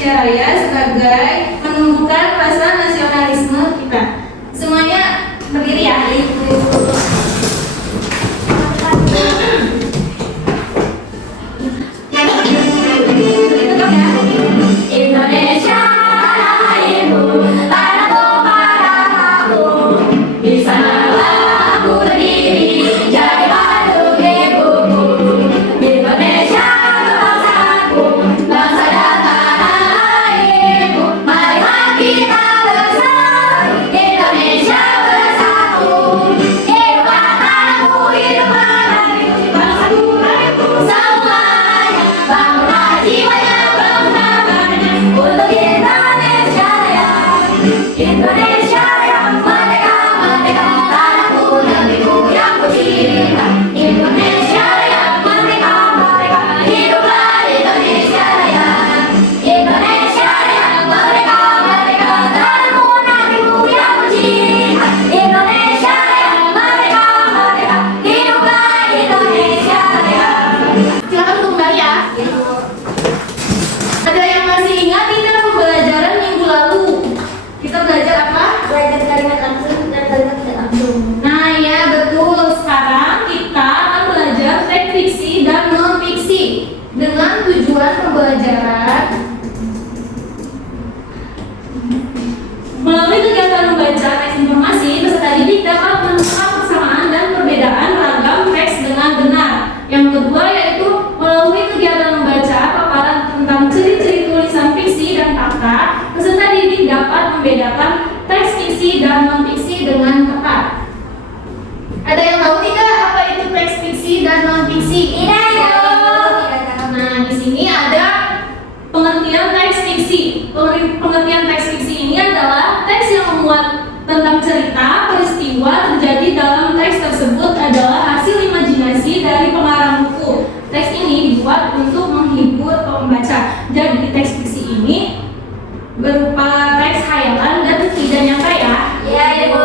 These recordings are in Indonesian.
Indonesia Raya sebagai menumbuhkan rasa nasionalisme kita. Semuanya berdiri ya. Indonesia lahirmu, tanahku padaku, di sanalah aku berdiri, jadi batu ibuku. Indonesia bangsaku, bangsa dan tanah airku, marilah kita bersatu, Indonesia bersatu. Hiduplah tanahku, hiduplah negeriku, bangsaku, rakyatku semuanya, bangunlah jiwanya, untuk Indonesia Raya, Indonesia yang merdeka, merdeka, tanahku, negeriku yang ku cinta. Indonesia yang merdeka, merdeka, hiduplah Indonesia Raya, Indonesia yang merdeka, merdeka, tanahku, negeriku yang ku cinta. Indonesia yang merdeka, merdeka, hiduplah Indonesia Raya. Silakan kembali ya. Ada yang masih ingat tidak pembelajaran minggu lalu? Kita belajar apa? Belajar kalimat langsung dan kalimat tidak langsung. Nah ya betul. Sekarang kita akan belajar teks fiksi dan non fiksi dengan tujuan pembelajaran melalui kegiatan membaca teks informasi peserta didik dapat menemukan persamaan dan perbedaan ragam teks dengan benar. Yang kedua yaitu melalui kegiatan membaca paparan tentang ciri-ciri tulisan fiksi dan fakta, peserta didik dapat membedakan teks fiksi dan non fiksi dengan tepat. Ada yang tahu tidak apa itu teks fiksi dan non fiksi? Tidak tahu. Nah, di sini ada pengertian teks fiksi. Pengertian teks fiksi ini adalah teks yang memuat tentang cerita, peristiwa terjadi dalam teks tersebut adalah hasil imajinasi dari pengarang buku. Teks ini dibuat untuk menghibur pembaca. Jadi teks fiksi ini berupa teks khayalan dan tidak nyata ya. Iya, Ibu.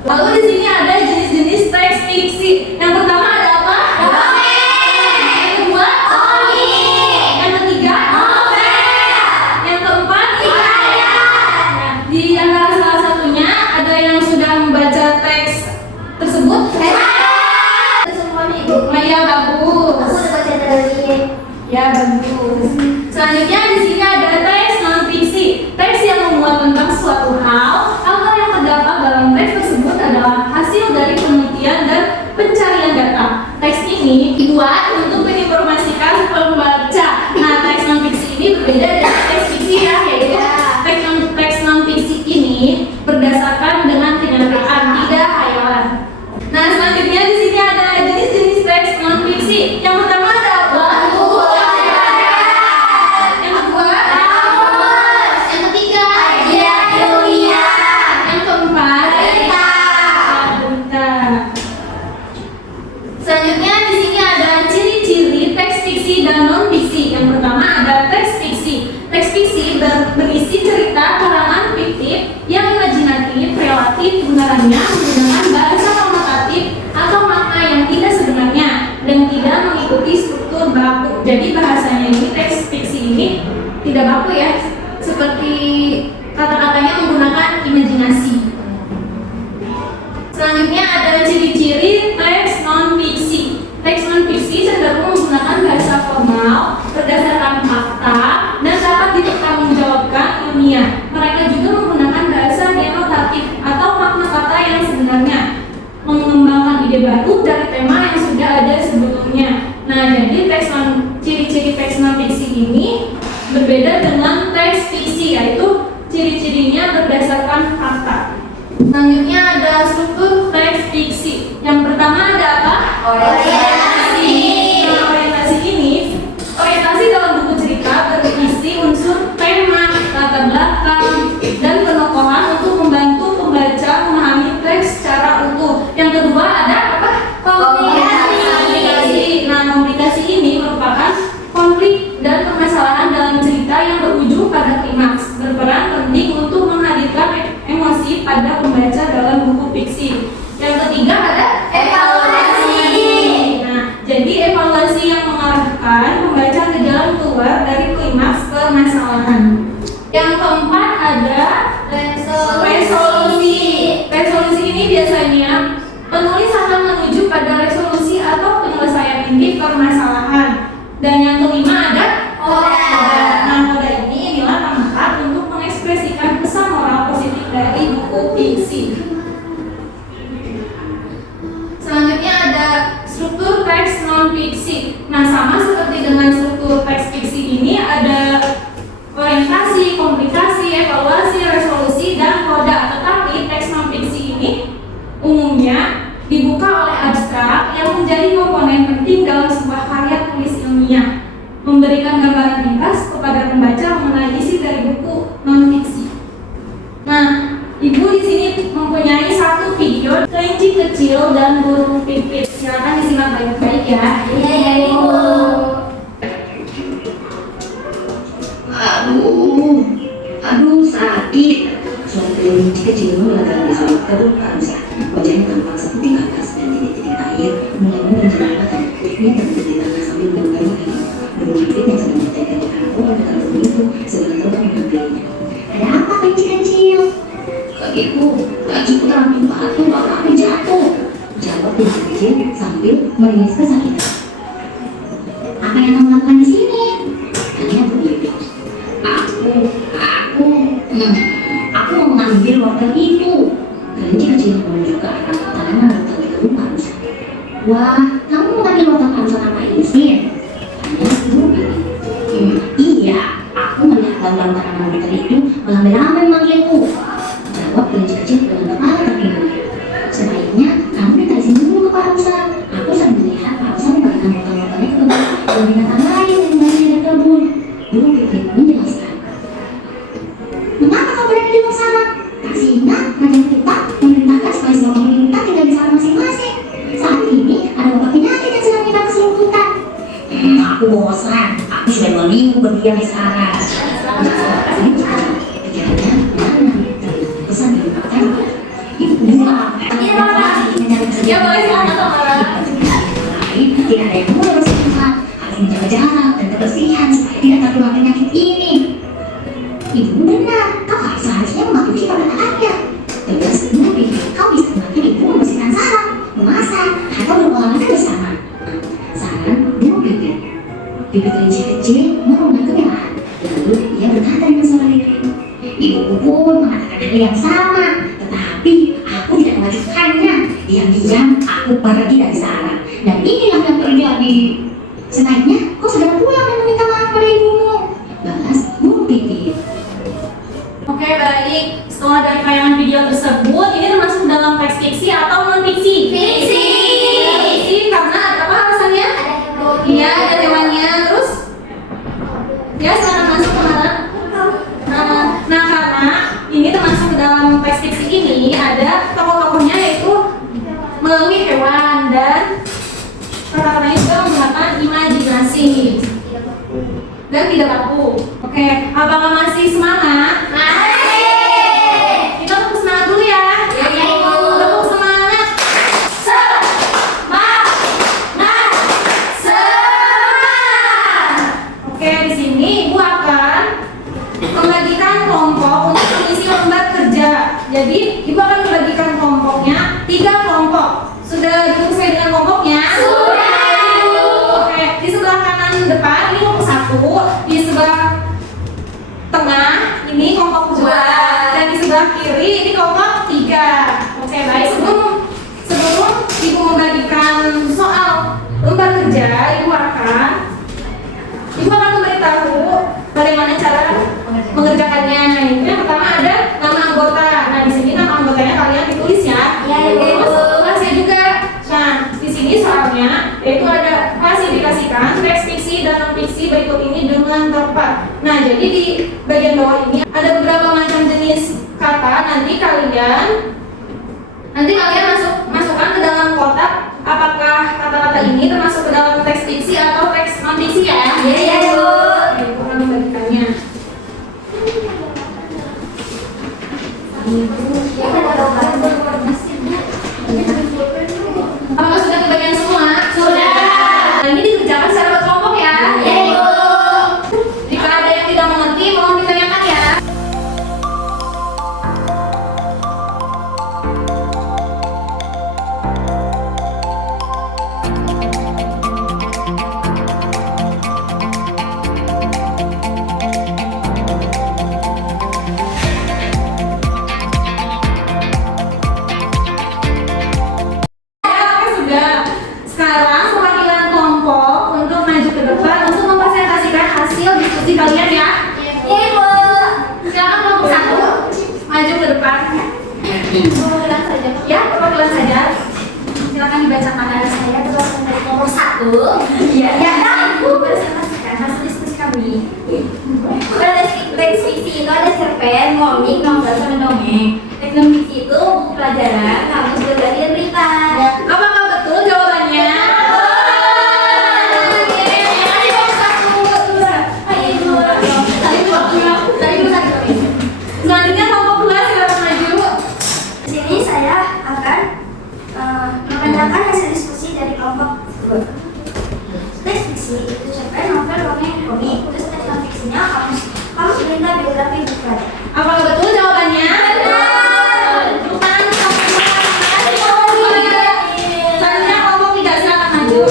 Lalu di sini ada jenis-jenis teks fiksi. Yang pertama ada apa? Dongeng. Yang kedua? Komik. Yang ketiga? Novel. Yang keempat? Hikayat. Nah, di antara salah satunya ada yang sudah membaca teks tersebut? Itu semuanya, Ibu. Oh iya, bagus. Aku udah baca dari Ya, bagus. Selanjutnya di sini ada teks non fiksi. Teks yang memuat tentang suatu hal atau yang terdapat dalam teks tersebut adalah hasil dari penelitian dan pencarian data. Teks ini dibuat untuk menginformasikan pembaca. Nah, teks non fiksi ini berbeda dengan teks fiksi ya, yaitu teks non fiksi ini berdasarkan dengan kenyataan, tidak hayalan. Nah, selanjutnya di sini ada jenis-jenis teks non fiksi. Yang pertama ada apa? Yang kedua? Yang ketiga? Yang keempat? Berita. Selanjutnya di sini ada ciri-ciri teks fiksi dan non fiksi. Yang pertama ada teks fiksi. Teks fiksi berisi cerita karangan fiktif yang imajinatif, relatif, kebenarannya menggunakan bahasa normatif atau makna yang tidak sebenarnya dan tidak mengikuti struktur baku. Jadi bahasanya ini teks fiksi ini tidak baku ya, seperti kata-katanya menggunakan imajinasi. Selanjutnya ada ciri-ciri teks non fiksi. Teks non fiksi cenderung menggunakan bahasa formal berdasarkan fakta dan dapat dipertanggungjawabkan ilmiah. Mereka juga menggunakan bahasa denotatif atau makna kata yang sebenarnya, mengembangkan ide baru dari tema yang sudah ada sebelumnya. Nah, jadi ciri-ciri teks non fiksi ini berbeda dengan teks fiksi, yaitu ciri-cirinya berdasarkan fakta. Selanjutnya ada struktur teks fiksi. Yang pertama ada apa? Orientasi. Nah, orientasi dalam buku cerita berisi unsur tema, latar belakang, dan penokohan untuk membantu pembaca memahami teks secara utuh. Yang kedua ada apa? Komplikasi. Nah, komplikasi ini merupakan konflik dan permasalahan dalam cerita yang berujung pada klimaks, berperan penting untuk menghadirkan emosi pada pembaca dalam buku fiksi. Yang ketiga ada Evaluasi. Nah, Yang keempat ada resolusi. Resolusi ini biasanya penulis akan menuju pada resolusi atau penyelesaian inti permasalahan. Dan yang kelima ada koda. Nah, koda ini inilah tempat untuk mengekspresikan pesan moral positif dari buku fiksi. Selanjutnya ada struktur teks non fiksi. Nah, sama seperti dengan struktur teks fiksi ini ada orientasi, komplikasi, evaluasi, resolusi, dan koda. Tetapi teks non fiksi ini umumnya dibuka oleh abstrak yang menjadi komponen penting dalam sebuah karya tulis ilmiah, memberikan gambaran ringkas kepada pembaca mengenai isi dari buku non fiksi. Nah, Ibu di sini mempunyai satu video kelinci kecil dan burung pipit. Silakan disimak baik-baik ya. Iya, Ibu. Aduh sakit. Suara kelinci kecil mengatakan di sebuah kebun Hamzah. Wajahnya tampak seperti kapas dan titik-titik air mulai menjelang mata. Dia terdekat di tanah sambil menggaruk gigi. Burung pipit yang sedang berjaga di arah pohon dekat burung itu sedang terbang menghampirinya. Ada apa kelinci kecil? Kakiku terampil batu, bapaknya jatuh. Jawab kelinci kecil sambil meringis kesakitan. Apa yang kamu lakukan di sini? Tanya burung pipit. Aku mau mengambil wortel itu. Kelinci kecil menunjuk ke arah tanaman wortel di kebun Hamzah. Wah, kamu mau mengambil wortel Hamzah tanpa izin? Tanya burung pipit. Iya, aku melihat daun-daun tanaman wortel itu melambai-lambai memanggilku. Jawab kelinci kecil dengan kepala terpinggir. Sebaiknya kamu minta izin dulu ke Pak Hamzah. Aku sedang melihat Pak Hamzah membagikan wortel-wortelnya ke kebun dan binatang lain yang berada di kebun. Burung pipit menjelaskan. Mengapa kau berada di luar sana? Tak sehingga raja kita memerintahkan supaya semua penghuni hutan tinggal di sana masing-masing. Saat ini ada wabah penyakit yang sedang menyebar ke seluruh hutan. Aku bosan. Aku sudah 2 minggu berdiam di sana. Pikirannya terlihat pesan di rumah tadi. Ibu pulang. Ya, boleh silakan Tamara. Tidak ada yang boleh bersentuhan. Harus menjaga jarak dan kebersihan supaya tidak tertular penyakit ini. Ibu benar, kau seharusnya mematuhi perkataannya. Tegas tapi kau bisa membantu ibu membersihkan sarang, memasak, atau berolahraga bersama. Saran burung pipit. Pipit kelinci kecil merungut kemerahan. Lalu ia berkata dengan suara lirih. Ibuku pun mengatakan hal yang sama, tetapi aku tidak melanjutkannya. Diam-diam aku pergi dari sana, dan inilah yang terjadi. Sebaiknya kau segera pulang dan meminta maaf pada ibumu. Balas burung pipit. Oke, baik. Setelah dari tayangan video tersebut, ini termasuk dalam teks fiksi atau non fiksi? Fiksi. Fiksi karena ada apa alasannya? Iya, ada temanya. Terus? Ya, sekarang masuk kemana? Nah, karena ini termasuk dalam teks fiksi ini ada tokoh-tokohnya yaitu melalui hewan dan kata-katanya juga menggunakan imajinasi dan tidak baku. Oke, apakah masih semangat? Masih. Kita tepuk semangat dulu ya. Ya, Ibu. Tepuk semangat. Semangat. Oke, di sini Ibu akan membagikan kelompok untuk mengisi lembar kerja. Jadi, Ibu akan membagikan kelompoknya 3 kelompok. Sudah sesuai dengan kelompoknya? Sudah, Ibu. Oke, di sebelah kanan depan ini kelompok 1, di sebelah tengah ini kelompok 2, dan di sebelah kiri ini kelompok 3. Oke, baik. Sebelum Ibu membagikan soal lembar kerja, Ibu akan memberitahu bagaimana cara mengerjakannya. Yang pertama ada nama anggota. Nah, di sini nama anggotanya kalian ditulis ya. Ya, Ibu. Terus kelasnya juga. Nah, di sini soalnya yaitu ada klasifikasikan teks fiksi dan non fiksi berikut ini dengan tepat. Nah, jadi di bagian bawah ini ada beberapa macam jenis kata. Nanti kalian masukkan ke dalam kotak apakah kata-kata ini termasuk ke dalam teks fiksi atau teks non fiksi ya. Iya, Ibu. Oke, Ibu akan membagikannya. Apakah sudah kebagian semua? Sudah. Nah, ini dikerjakan secara berkelompok ya. Ya, Ibu. Jika ada yang tidak mengerti, mohon kita Perwakilan saja. Ya, perwakilan saja. Silakan dibacakan dari saya perwakilan dari nomor 1. Iya. Ya, Ibu presentasikan hasil diskusi kami. Pada teks fiksi itu ada cerpen, komik, novel, sama dongeng. Teks non fiksi itu buku pelajaran, kamus, belajar, dan berita. Apakah betul jawabannya? Selanjutnya kelompok 2 silakan maju. Di sini saya akan menanyakan hasil diskusi dari kelompok 2. Teks fiksi itu cerpen, novel, dongeng, komik. Terus teks non fiksinya kamus, berita, biografi, buku. Apakah betul jawabannya? Bukan. Selanjutnya kelompok 3 silakan maju.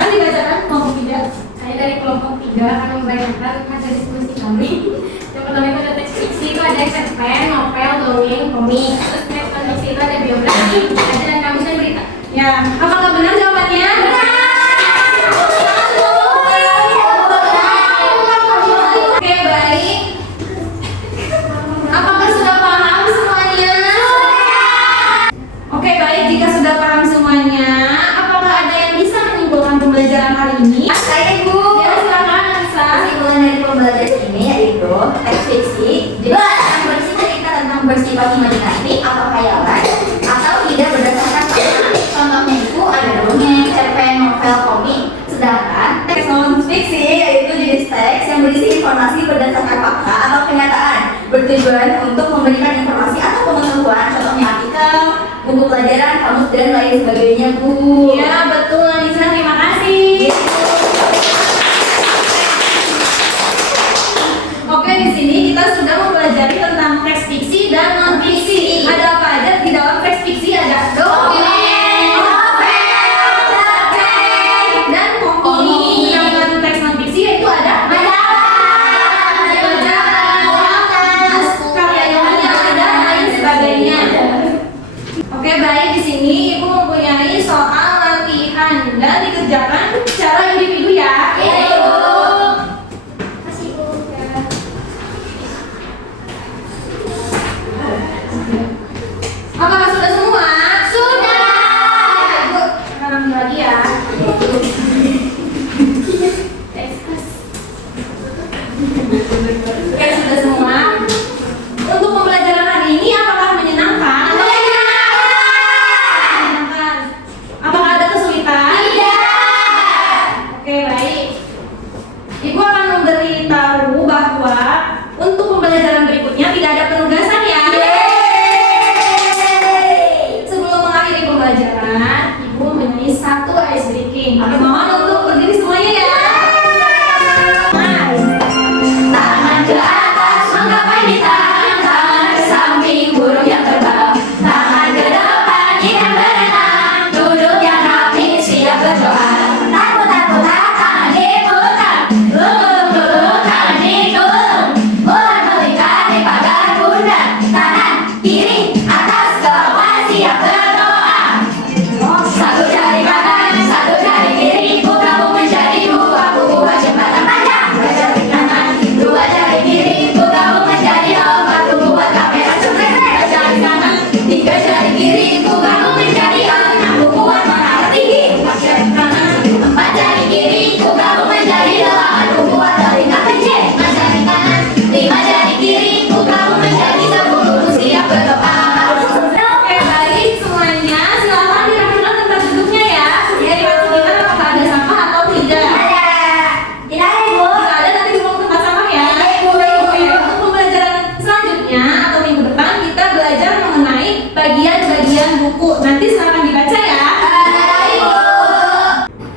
Kan dibacakan kelompok 3. Saya dari kelompok 3 akan membacakan hasil diskusi kami. Yang pertama itu ada teks fiksi, itu ada cerpen, novel, dongeng, komik. Terus teks non fiksi itu ada biografi, ada dan kamus dan berita. Ya, apakah benar jawabannya? Oke, baik. Apakah sudah paham semuanya? Oke, baik. Jika sudah paham semuanya, apakah ada yang bisa menyimpulkan pembelajaran hari ini? Saya Ibu. Ya, silakan Anissa. Kesimpulan dari pembelajaran ini yaitu teks fiksi yang berisi cerita tentang bersifat imajinasi atau khayalan atau tidak berdasarkan fakta. Contohnya itu ada dongeng, cerpen, novel, komik. Sedangkan teks non fiksi yaitu jenis teks yang berisi informasi berdasarkan fakta atau kenyataan, bertujuan untuk memberikan informasi atau pengetahuan. Contohnya artikel, buku pelajaran, kamus dan lain sebagainya, Bu. Ya, betul Anissa. Terima kasih. Oke, di sini kita sudah mempelajari tentang teks fiksi dan non fiksi. Ada apa aja di dalam teks fiksi? Ada dongeng, novel, cerpen, dan komik. Sedangkan teks non fiksi itu ada majalah, karya ilmiah, ada lain sebagainya. Oke, baik, di sini Ibu mempunyai soal latihan dan dikerjakan secara individu ya. Iya, Ibu. Kasih, Bu. Apakah sudah semua? Sudah. Ibu, sekarang lagi ya. Oke, sudah semua. Untuk pembelajaran hari ini apakah menyenangkan? Atau menyenangkan? Apakah ada kesulitan? Oke, baik. Ibu akan memberitahu bahwa untuk pembelajaran berikutnya tidak ada penugasan ya. Sebelum mengakhiri pembelajaran, Ibu mempunyai satu ice breaking. Kami mohon untuk berdiri semuanya ya. Tangan ke atas, menggapai di tangan ke samping burung yang terbang. Tangan ke depan, ikan berenang. Duduk yang rapi, siap berdoa. Takut, tangan diputar. Lulung, tangan digulung. Bola melingkar di pagar bunda. Tangan kiri, atas, ke bawah, siap berdoa. Satu jari kanan, satu jari kiri, ku gabung menjadi dua, ku buat jembatan panjang. Dua jari kanan, dua jari kiri, ku gabung menjadi empat, ku buat kamera sukses. Tiga jari kanan, tiga jari kiri, ku gabung menjadi enam, ku buat menara tinggi. Empat jari kanan, empat jari kiri, ku gabung menjadi delapan, ku buat telinga kecil. Lima jari kanan, lima jari kiri, ku gabung menjadi 10, siap berdoa. Oke, baik semuanya. Silakan dirapikan tempat duduknya ya. Dipastikan apakah ada sampah atau tidak. Tidak ada, Ibu. Jika ada nanti dibuang ke tempat sampah ya. Oke, untuk pembelajaran selanjutnya atau minggu depan kita belajar mengenai bagian-bagian buku. Nanti silakan dibaca ya.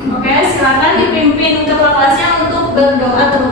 Oke, silakan dipimpin ketua kelasnya untuk berdoa terlebih